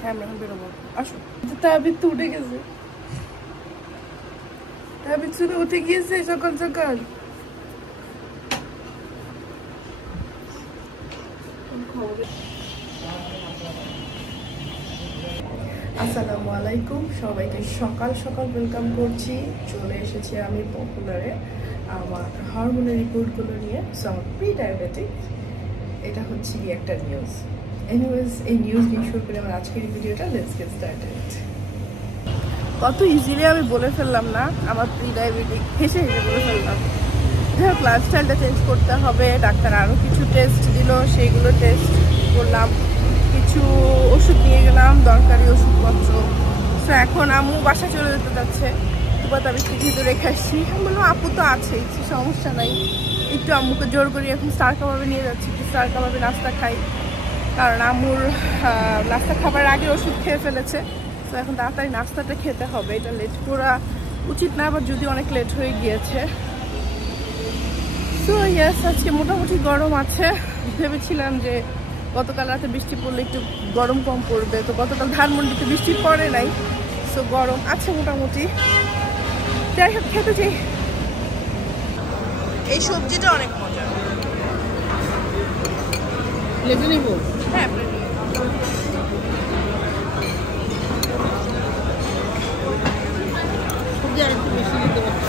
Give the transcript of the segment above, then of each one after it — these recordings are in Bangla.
হ্যাঁ আমরা এখন বেরোবো। আসো। তাবিদ তো উঠে গেছে, তাবিদ শুধু উঠে গিয়েছে সকাল সকাল। আসসালামু আলাইকুম, সবাইকে সকাল সকাল ওয়েলকাম করছি। চলে এসেছি আমি পপুলারে আমার হরমোনের রিপোর্টগুলো নিয়ে। সো আমার প্রি ডায়াবেটিক, এটা হচ্ছে কি একটা নিউজ। এনিওয়েজ, এই নিউজ নিয়ে শুরু করে আমার আজকের ভিডিওটা। Let's get started. কত ইজিলি আমি বলে ফেললাম না আমার প্রি ডায়াবেটিক, হেসে হেসে বলে ফেললাম। যাই হোক, লাইফস্টাইলটা চেঞ্জ করতে হবে। ডাক্তার আরও কিছু টেস্ট দিল, সেইগুলো টেস্ট করলাম, কিছু ওষুধ নিয়ে গেলাম, দরকারি ওষুধপত্র। তো এখন আম্মু বাসা চলে যেতে যাচ্ছে, তারপর আমি কিছু রেখে আসছি। আমি বললাম আপু তো আছে, সমস্যা নাই, একটু আম্মুকে জোর করি এখন স্টার কাবাবে নিয়ে যাচ্ছি, একটু স্টার কাবাবে নাস্তা খাই। কারণ আম্মুর নাস্তা খাবার আগে ওষুধ খেয়ে ফেলেছে, তো এখন তাড়াতাড়ি নাস্তাটা খেতে হবে। এটা লেট করা উচিত না, আবার যদি অনেক লেট হয়ে গিয়েছে। তো ইয়েস, আজকে মোটামুটি গরম আছে। ভেবেছিলাম যে গতকাল রাতে বৃষ্টি পড়লে একটু গরম কম পড়বে, তো গতকাল ধানমন্ডিতে বৃষ্টি পড়ে নাই, তো গরম আছে মোটামুটি। যাই হোক, খেতে চাই। এই সবজিটা অনেক মজা। লেবু নেব? হ্যাঁ, সবজি আরেকটু বেশি দিতে পারবো।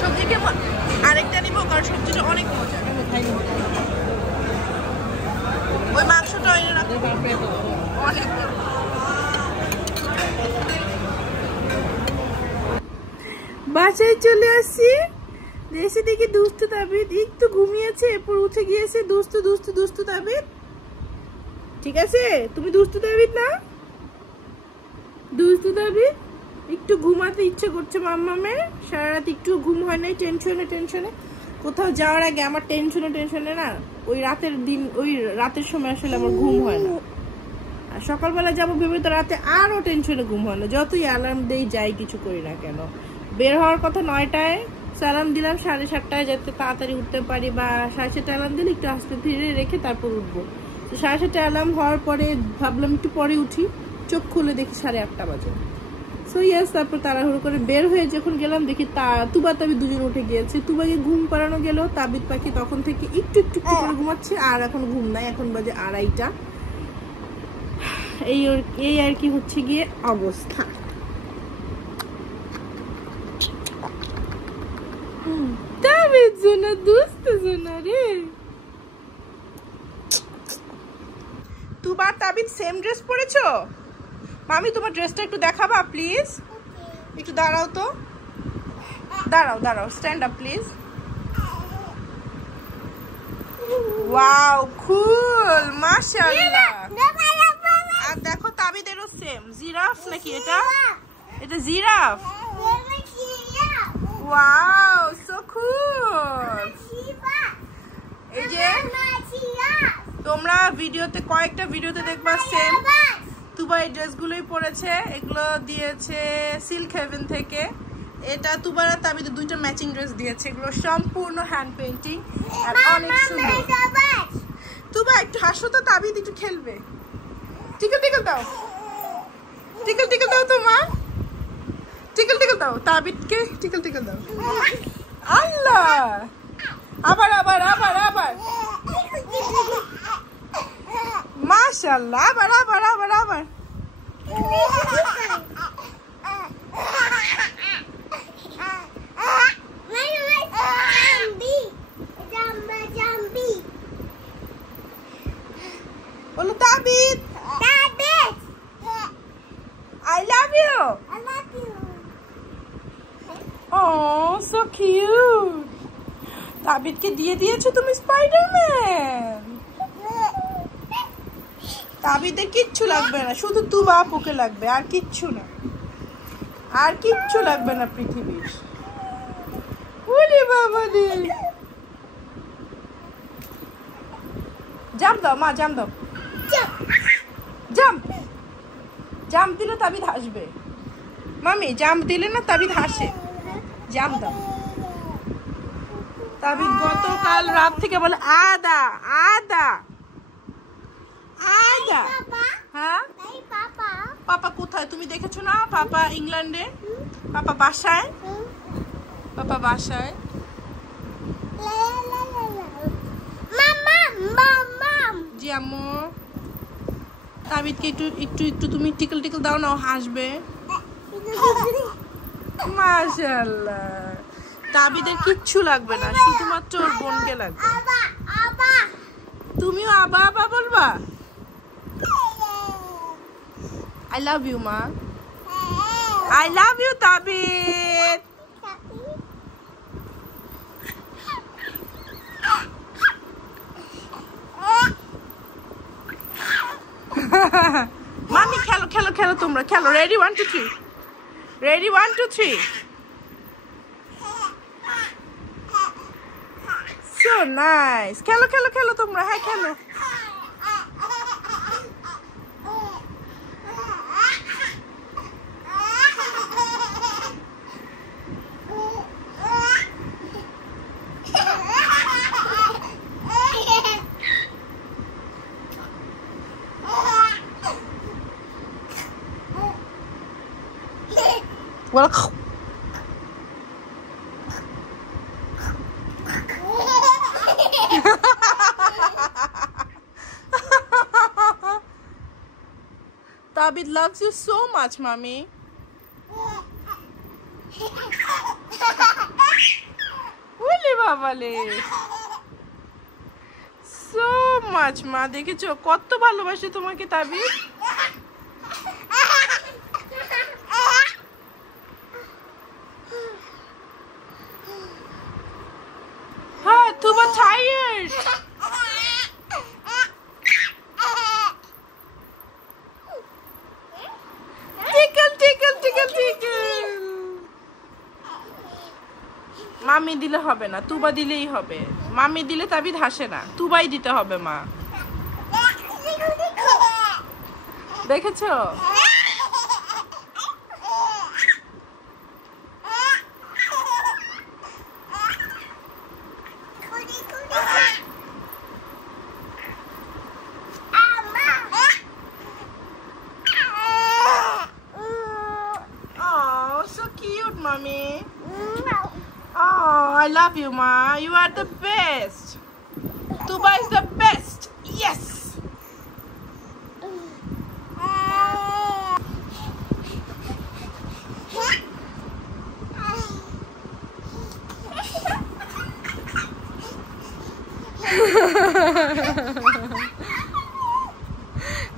সবজিকে আরেকটা নিবো, কারণ সবজিটা অনেক মজা। ওই মাংসটা অনেক বাসায় চলে আসছি। এসে দেখি দুষ্টু তাবিদ একটু ঘুমিয়েছে, এরপর উঠে গিয়েছে। দুষ্টু দুষ্টু দুষ্টু তাবিদ, ঠিক আছে? তুমি দুষ্টু তাবিদ না? দুষ্টু তাবিদ একটু ঘুমাতে ইচ্ছে করছে মাম্মামের। সারা রাত একটু ঘুম হয় নাই, টেনশনে টেনশনে। কোথাও যাওয়ার আগে আমার টেনশনে না, ওই রাতের সময় আসলে আমার ঘুম হয় না। আর সকালবেলা যাবো ভেবে তো রাতে আরো টেনশনে ঘুম হয় না, যতই অ্যালার্ম দেই যাই কিছু করি না কেন। বের হওয়ার কথা 9টায়, অ্যালার্ম দিলাম 7:30টায়, যাতে তাড়াতাড়ি উঠতে পারি, বা 7:30 অ্যালার্ম দিলে একটু আস্তে ধীরে রেখে তারপর উঠবো। তো 7:30 অ্যালার্ম হওয়ার পরে ভাবলাম একটু পরে উঠি, চোখ খুলে দেখি 8:30 বাজে। সো ইয়েস, তারপর তাড়াহুড়ো করে বের হয়ে যখন গেলাম দেখি তুবা তাবিদ দুজন উঠে গিয়েছে। তুবাকে ঘুম পাড়ানো গেল, তাবিদ পাখি তখন থেকে একটু একটু করে ঘুমাচ্ছে, আর এখন ঘুম নাই। এখন বাজে 2:30টা। এই আর কি হচ্ছে গিয়ে অবস্থা। তাবিদ সোনা, দুষ্ট সোনা রে। তুবা তাবিদ সেম ড্রেস পরেছো? মামি তোমার ড্রেসটা একটু দেখাবা প্লিজ? একটু দাঁড়াও তো, দাঁড়াও, স্ট্যান্ড আপ প্লিজ। ওয়াও, কুল, মাশাআল্লাহ। আর দেখো তাবিদেরও সেম। জিরাফ নাকি এটা? এটা জিরাফ। ওয়াও, সো কুল। এই যে তোমরা কয়েকটা ভিডিওতে দেখবা সেম তুবা এই ড্রেসগুলোই পরেছে। এগুলো দিয়েছে সিল্ক হেভেন থেকে। এটা তুবার আর তাবিদের দুইটা ম্যাচিং ড্রেস দিয়েছে। এগুলো সম্পূর্ণ হ্যান্ড পেইন্টিং আর অনেক সুন্দর। তুবা একটু হাসো তো, তাবিদ একটু খেলবে। টিকল দাও, টিকল দাও তো মা, টিকল দাও তাবিদকে, টিকল দাও। আল্লাহ, আবার মাশাআল্লাহ, আবার বলো তাবিদ, I love you. Oh, so cute. তাবিদকে দিয়ে দিয়েছো তুমি স্পাইডারম্যান। তাবিদের কিচ্ছু লাগবে না, শুধু তুবা আপুকে লাগবে, আর কিচ্ছু লাগবে না পৃথিবীর। ওরে বাবা রে, জাম্প দাও মা, জাম্প দাও, জাম্প দিলে তাবিদ হাসবে। মামি জাম্প দিলে না তাবিদ হাসে, জাম্প দাও। তাবিদ গতকাল রাত থেকে বলে আদা। হ্যাঁ পাপা কোথায় তুমি দেখেছো না? পাপা ইংল্যান্ডে, পাপা বাসায়, পাপা বাসায়। জি আম্মু। তাবিদকে একটু একটু একটু তুমি টিকল টিকল দাও না, ও হাসবে। মাশাআল্লাহ। তাবিদের কিচ্ছু লাগবে না, শুধুমাত্র ওর বোনকে লাগবে। তুমিও আবা আবা বলবা? I love you মা। I love you তাবিদ। মামি খেলো খেলো খেলো, তোমরা খেলো। Ready 1 2 3, ready 1 2 3। So nice, খেলো খেলো খেলো তোমরা, হ্যাঁ খেলো। Well, Tabid loves you so much, mommy. Uli babale. So much, ma. দেখেছো কত ভালোবাসে তোমাকে তাবিদ? হ্যাঁ, তুবা tired. মামি দিলে হবে না, তুবা দিলেই হবে। মামি দিলে তাবিদ হাসে না, তুবাই দিতে হবে মা। দেখেছো? Oh, so cute, mommy. Oh, I love you, ma. You are the best. Tuba is the best. Yes.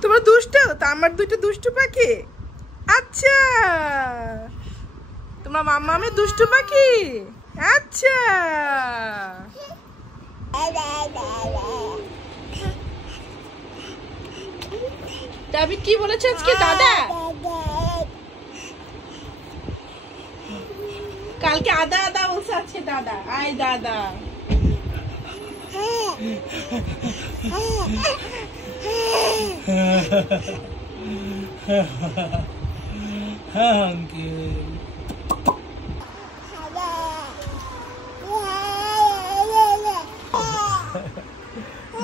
তোমরা দুষ্ট? তা আমার দুটো দুষ্টু পাখি। আচ্ছা, তোমরা মাম্মা আমি দুষ্টু পাখি। আচ্ছা, তাবিদ কি বলেছে আজকে দাদা? কালকে আদা আদা বলছে, আজকে দাদা। আয় দাদা।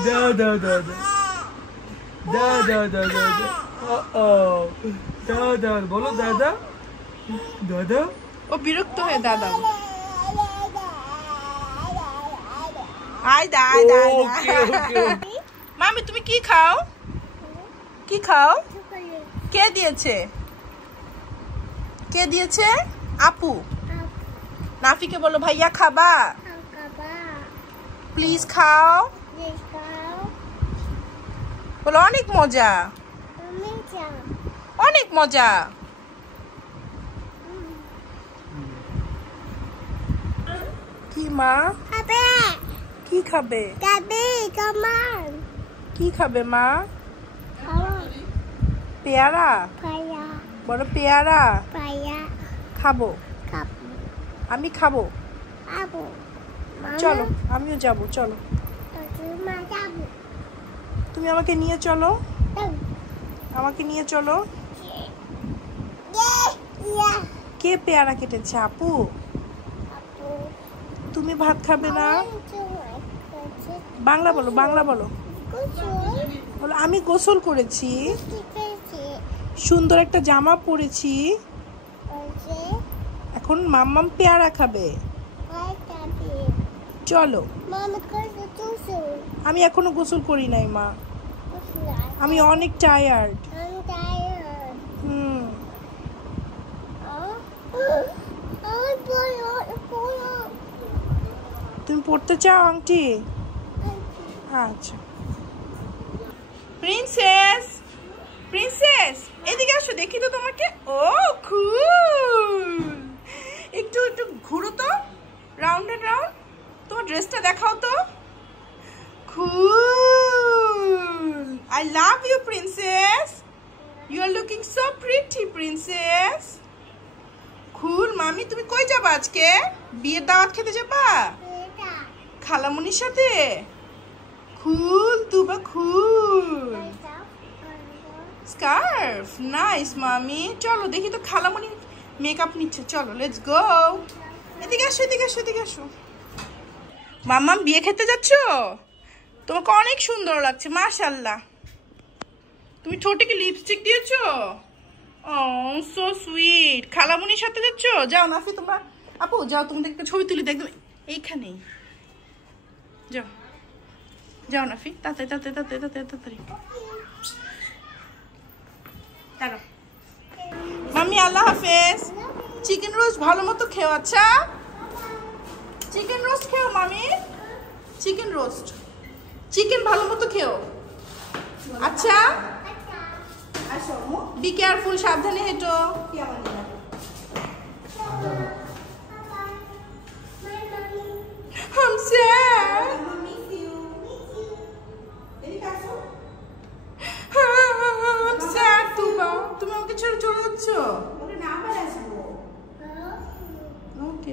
দাদা দাদা দাদা দাদা দাদা বলো দাদা দাদা। ও বিরক্ত হয়ে দাদা। আয় দাদা। মামি তুমি কি খাও? কি খাও? কে দিয়েছে? কে দিয়েছে? আপু। নাফিকে বলো ভাইয়া খাবা? প্লিজ খাও। বলো অনেক মজা, অনেক মজা। কি মা? কি খাবে? কি খাবে মা? পেয়ারা? বড় পেয়ারা খাবো। আমি খাবো। চলো আমিও যাবো, চলো। তুমি আমাকে নিয়ে চলো, আমাকে নিয়ে চলো। কে পেয়ারা কেটেছে? আপু। তুমি ভাত খাবে না? বাংলা বলো, বাংলা বলো। বলো আমি গোসল করেছি। সুন্দর একটা জামা পরেছি। এখন মাম্মাম পেয়ারা খাবে। চলো। আমি এখনো গোসল করি নাই মা, আমি অনেক টায়ার্ড। তুমি পড়তে চাও আংটি? আচ্ছা। প্রিন্সেস, প্রিন্সেস এদিকে আসো, দেখি তো তোমাকে। ও কুল, একটু একটু ঘুরো তো, রাউন্ড এন্ড রাউন্ড। তোমার ড্রেসটা দেখাও তো। Cool, I love you princess, you are looking so pretty princess. Cool. মামি তুমি কই যাবা আজকে? বিয়ের দাওয়াত খেতে যাবা খালামুনির সাথে? কুল তুবা, কুল। স্কার্ফ, নাইস মামি। চলো দেখি তো, খালামুনি মেকআপ নিচ্ছে, চলো লেটস গো। এদিকে আসো, এদিকে আসো, এদিকে আসো। মাম্মাম বিয়ে খেতে যাচ্ছ? তোমাকে অনেক সুন্দর লাগছে মাশাআল্লাহ। তুমি ঠোঁটে কি লিপস্টিক দিয়েছো? ও সো সুইট। খালামুনির সাথে যাচ্ছ? যাও নাফি, তোমরা আপু যাও, তোমাদের একটা ছবি তুলি দেখো এইখানেই। যাও যাও নাফি, তাড়াতাড়ি তাড়াতাড়ি তাড়াতাড়ি তাড়াতাড়ি তাড়াতাড়ি। মাম্মি আল্লাহ হাফেজ। চিকেন রোস্ট ভালো মতো খেও। আচ্ছা চিকেন রোস্ট খেও মামি, চিকেন রোস্ট, চিকেন ভালো মতো খেও। আচ্ছা বি কেয়ারফুল, সাবধানে হেঁটো। I'm sad. I'm sad তুবা, তুমি আমাকে ছেড়ে চলে যাচ্ছ? ওকে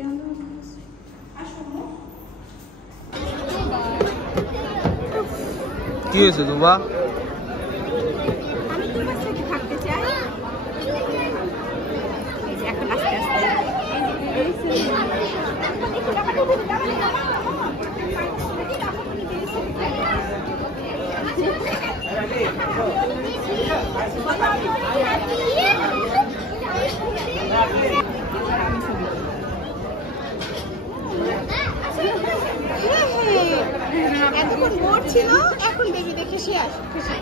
কি হয়েছে তুবা? আমি তোমার সাথে থাকতে চাই এখন আস্তে আস্তে। এতক্ষণ বোর ছিল, এখন বেবি দেখে সে আসে খুশি।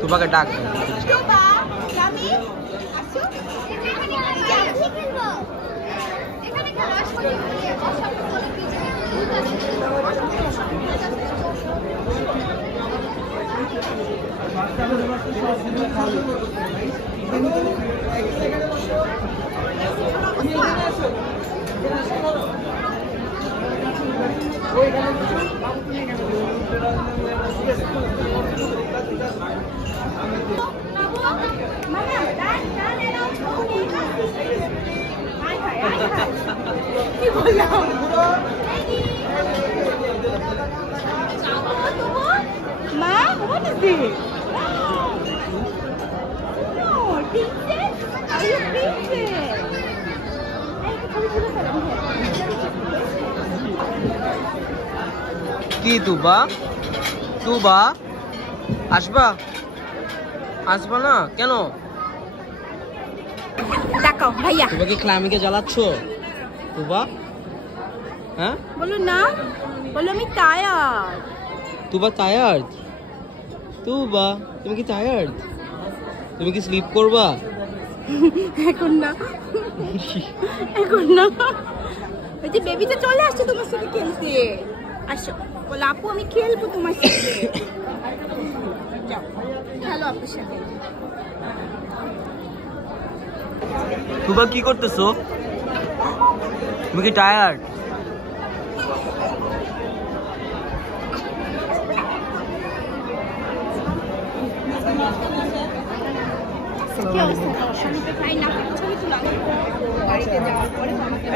তুবাকে ডাক। মা, what is this? No, princess? Are you princess? কি তুবা? তুবা আসবা? আসবা না কেন? ডাকাও ভাইয়া। তুবা কি ক্লামিকে জ্বালাচ্ছ তুবা? হ্যাঁ বলো না, বলো আমি টায়ার্ড। তুবা টায়ার্ড? তুবা তুমি কি টায়ার্ড? তুমি কি স্লিপ করবা? এখন না, এখন না। ওই যে বেবিটা চলে আসছে তোমার সাথে খেলতে। আসো বলো আপু আমি খেলবো তোমার সাথে। যাও খেলো আপুর সাথে। তুবা কি করতেছো? তুমি কি টায়ার্ড? কি অবস্থা? আমি তো খাই না, ছবি তুলো। বাড়িতে যাওয়ার পরে আমাকে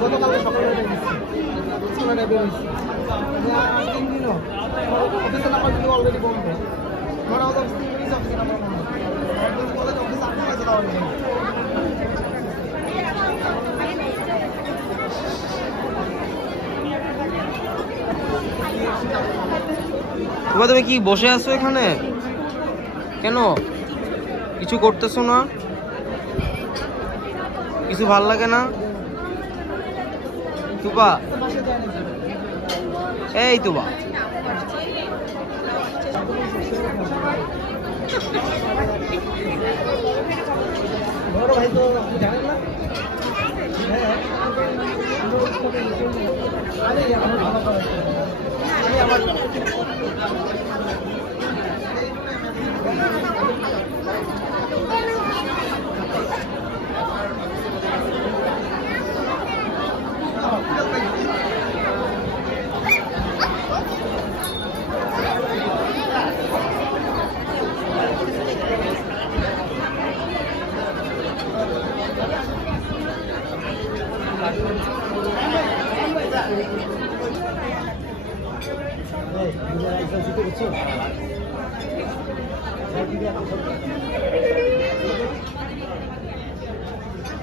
গতকালকে সকালে অফিসের নাম্বার কিন্তু অলরেডি বন্ধ। আমার অফিস অফিসের নাম্বার বন্ধ। কলেজ অফিস আপনি হয়তো দেওয়া নেই। তুমি কি বসে আছো এখানে কেন? কিছু করতেছো না? কিছু ভাল লাগে না? তুবা, এই তুবা, বড় ভাই তো জানেন না? হ্যাঁ, আমি আমার ভালো করে আমি আমার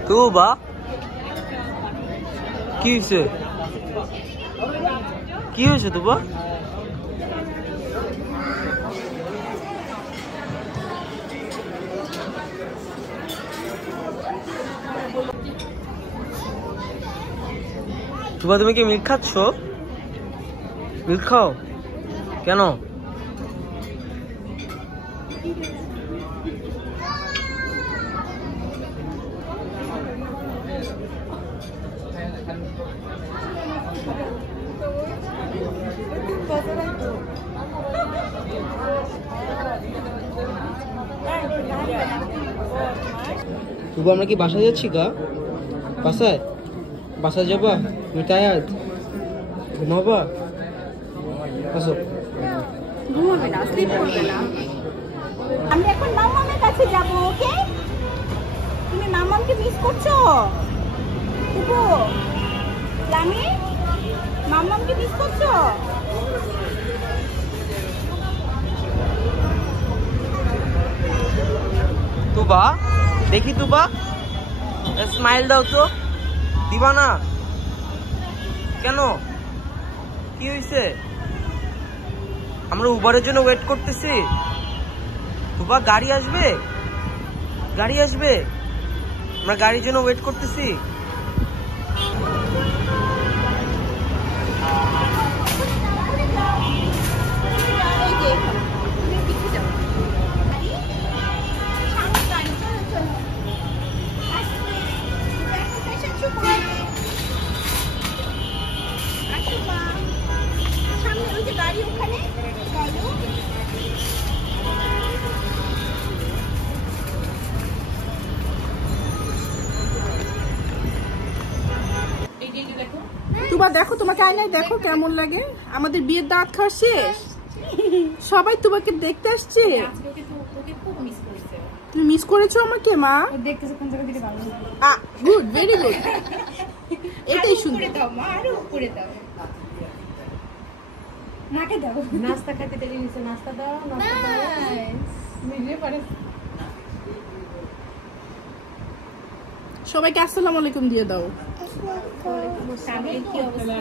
তুবা, কি হয়েছে? কি হয়েছে তুবা? তুবা, তুমি কি মিল্ক খাচ্ছ? মিল্ক খাও কেন? তুবা, আমরা কি বাসায় যাচ্ছি কা? বাসায় বাসায় যাবা? তুমি টায়ার্ড? ঘুমাবা? আসো। ঘুমাবে না, স্লিপ করবে না। আমি এখন মামামের কাছে যাব, ওকে? তুমি মামামকে মিস করছো? কুকু, লামি, মামামকে মিস করছো? তুবা, দেখি তুবা, স্মাইল দাও তো। দিবা না কেন? কি হয়েছে? আমরা উবারের জন্য ওয়েট করতেছি। তুবা, গাড়ি আসবে, গাড়ি আসবে, আমরা গাড়ির জন্য ওয়েট করতেছি। এই যে, তুমি পিছে যাও। আরে, সামনে গাড়ি, চলো, চলো। আসবে। আসো, মা। আসো, মা। সামনে ওই যে গাড়ি ওখানে, চলো। তুবা দেখো, তোমাকে আয়নায় দেখো কেমন লাগে। আমাদের বিয়ের দাঁত খাওয়া শেষ, সবাই তোমাকে দেখতে আসছে। তুমি মিস করেছো আমাকে মা? গুড, ভেরি গুড, এটাই সুন্দর। নাস্তা খেতে দেরি হয়েছে, নাস্তা দাও, নাস্তা দাও। সবাইকে আসসালামু আলাইকুম দিয়ে দাও। কি অবস্থা?